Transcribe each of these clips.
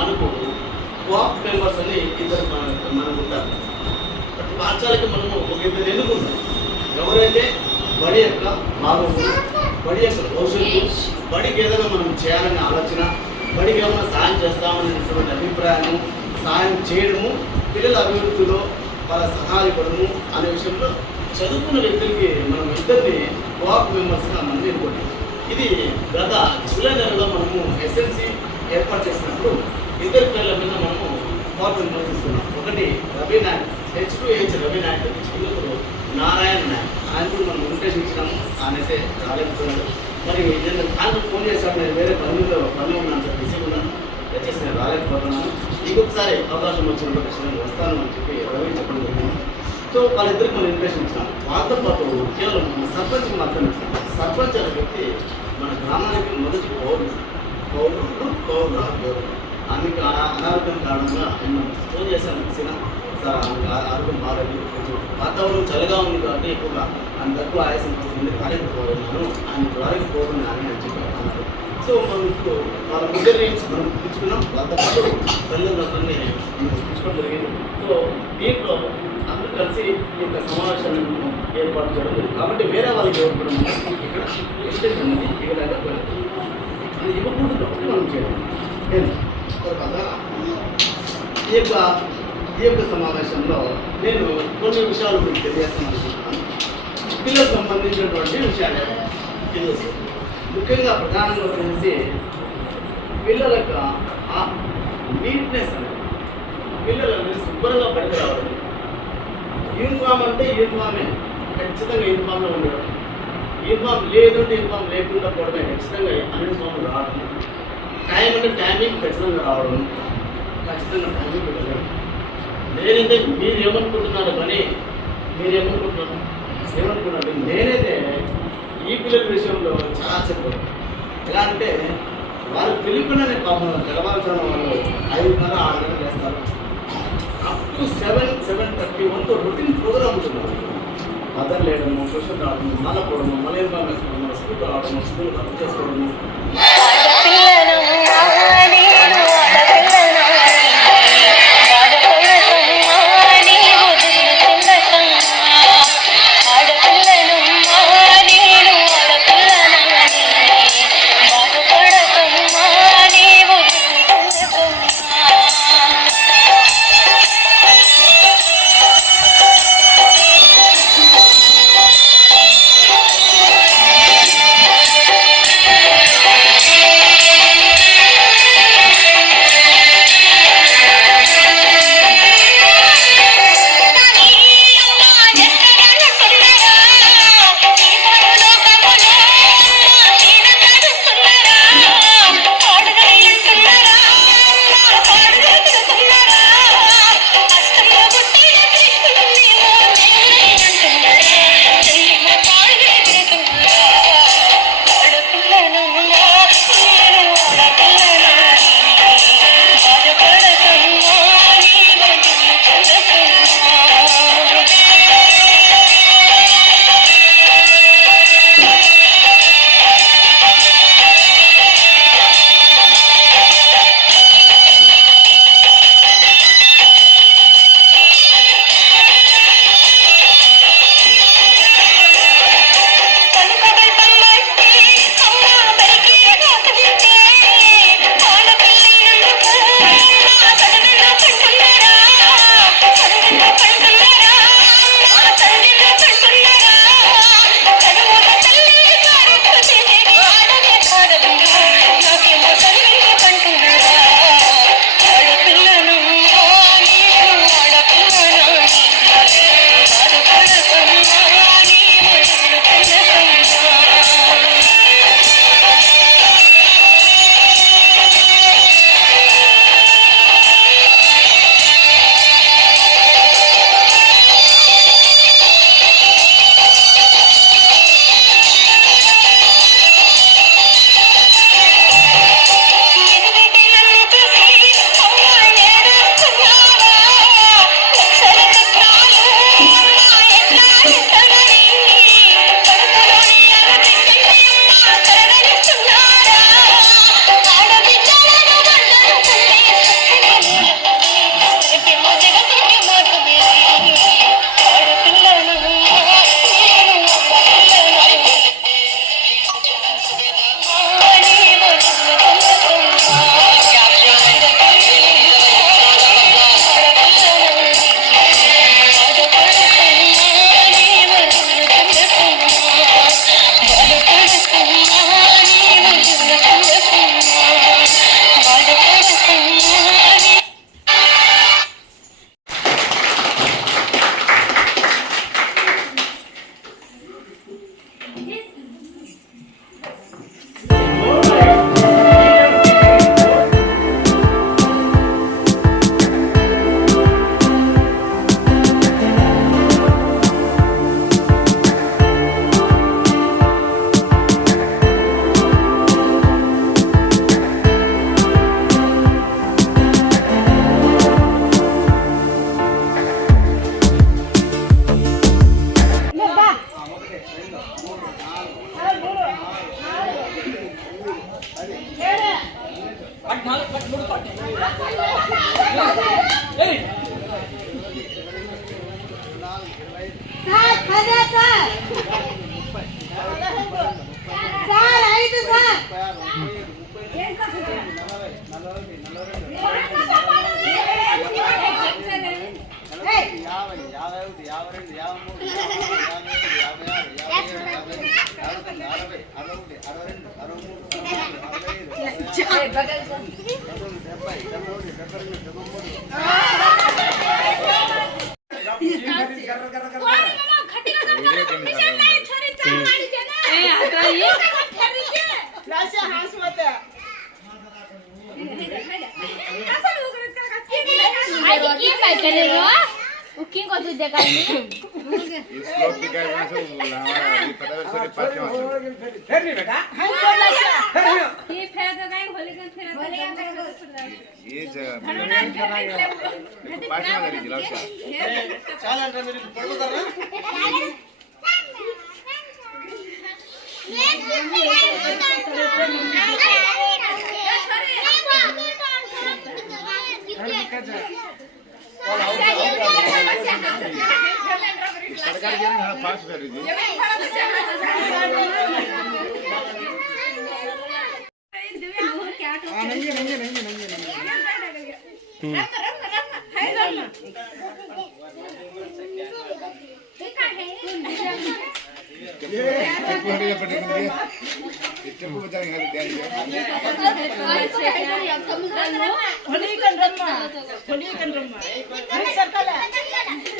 మనకు walk members అని ఇద్దరు మన- మనకు ఉంటారు ప్రతి పాఠశాలకి మనము ఒక ఇద్దరు ఎన్నుకుంటాం ఎవరైతే బడి యొక్క భాగము బడి యొక్క భవిష్యత్తు బడికి ఏదైనా మనం చేయాలనే ఆలోచన బడికి ఏమైనా సాయం చేస్తామనేటువంటి అభిప్రాయము సాయం చేయడము పిల్లల అభివృద్ధిలో వాళ్ళ సహాయపడము అనే విషయంలో చదువుకున్న వ్యక్తులకి మనం ఇద్దరిని వాక్ మెంబర్స్గా మనం ఎన్నుకుంటాం ఇది గత జూలై నెలలో మనము ఎస్ఎల్సి ఏర్పాటు చేసినప్పుడు ఇద్దరు పేర్ల మీద మనము కోఆప్ నిర్వహిస్తున్నాం ఒకటి Ravi Naik H to H Ravi Naik ఇంకొకరు నారాయణ నాయక్. ఆయన కూడా మనం ఇన్విటేషన్ ఇచ్చినాము. ఆయన అయితే రాలేకపోయాడు. మరి నేను ఆయనకు ఫోన్ చేశాను నేను వేరే పనుల్లో పనులు ఉన్నాను సార్ బిజీ ఉన్నాను. దయచేసి నేను రాలేకపోతున్నాను. ఇంకొకసారి అవకాశం వచ్చినప్పుడు వస్తాను అని చెప్పి రవి చెప్పడం జరిగింది. సో వాళ్ళిద్దరికి మనం ఇన్విటేషన్ ఇచ్చినాం వాళ్ళతో పాటు కేవలం మన సర్పంచ్కి మాత్రమే ఇచ్చినాం సర్పంచ్ అనే వ్యక్తి మన గ్రామానికి మొదటి పౌరుడు. పౌరుడు పౌరుడు పౌరుడు. ఆమెకి అనారోగ్యం కారణంగా నిన్న ఫోన్ చేశాను ఇచ్చిన సార్ ఆమెకు ఆరోగ్యం బాగాలేదు కొంచెం వాతావరణం చల్లగా ఉంది కాబట్టి ఎక్కువగా ఆయన తక్కువ ఆయాసం వస్తుంది కాలేకపోతున్నాను ఆయన రాలేకపోతున్నాను అని అని చెప్పి అన్నారు. సో మనం ఇప్పుడు వాళ్ళ ముగ్గురిని మనం పిలుచుకున్నాం వాళ్ళతో పాటు తల్లిదండ్రులని పిలుచుకోవడం జరిగింది. సో దీంట్లో అందరూ కలిసి ఈ యొక్క సమావేశాన్ని ఏర్పాటు చేయడం జరిగింది. కాబట్టి వేరే వాళ్ళకి ఎవరు ఇక్కడ ఎక్స్టెన్షన్ అనేది ఇక్కడ అది ఇవ్వకూడదు మనం చేయడం. నేను ఈ యొక్క ఈ యొక్క సమావేశంలో నేను కొన్ని విషయాలు మీకు తెలియజేస్తాను. అనుకుంటున్నాను పిల్లలకు సంబంధించినటువంటి విషయాలు. తెలుసు ముఖ్యంగా ప్రధానంగా వచ్చేసి పిల్లల యొక్క ఆ నీట్నెస్ అనేది పిల్లలు శుభ్రంగా బయట రావడం యూనిఫామ్ అంటే యూనిఫామే ఖచ్చితంగా యూనిఫామ్లో ఉండడం. యూనిఫామ్ లేదంటే యూనిఫామ్ లేకుండా పోవడమే ఖచ్చితంగా అన్యూనిఫామ్ రావడం టైం అంటే టైమింగ్ ఖచ్చితంగా రావడం ఖచ్చితంగా టైమింగ్ పెట్టడం నేనైతే మీరు ఏమనుకుంటున్నారు కానీ మీరు ఏమనుకుంటున్నారు ఏమనుకున్నారు? నేనైతే ఈ పిల్లల విషయంలో చాలా చెప్పాను. ఎలా అంటే వారు తెలియకుండానే పాపం తెలవాల్సిన వాళ్ళు ఐదున్నర ఆరు గంటలు వేస్తారు up to seven seven thirty వన్తో routine programme ఉంటుంది. మదర్ లేయడము ట్యూషన్ రావడము మళ్ళీ పోవడము మళ్ళీ స్కూల్ రావడము స్కూల్ వర్క్ చేసుకోవడము. yeah. ಕರೆಯೋ ಉಕ್ಕಿಂಗ್ ಗೊತ್ತಿದ್ದೆ ಕಾಯಿ श्लोक के काय भाषा में बोल रहा हमारा अभी पता है सारे पाँच भाषा फिर नहीं बेटा हम बोल रहा है ये फेर तो गए होली के फेर होली के ये जगह मेरा पाँच में करी जिला उसका चल अंडर मेरी पढ़ो कर रहा मैं मैं मैं मैं सरकार कह रही है पास कर दीजिए सरकार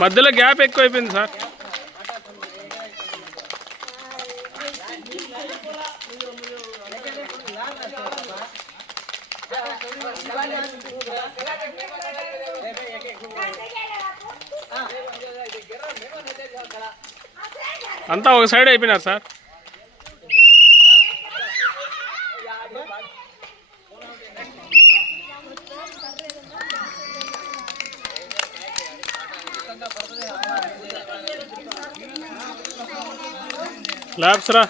మధ్యలో గ్యాప్ ఎక్కువైపోయింది సార్. అంతా ఒక సైడ్ అయిపోయినారు సార్. ਲੈ ਅਫਸਰਾ।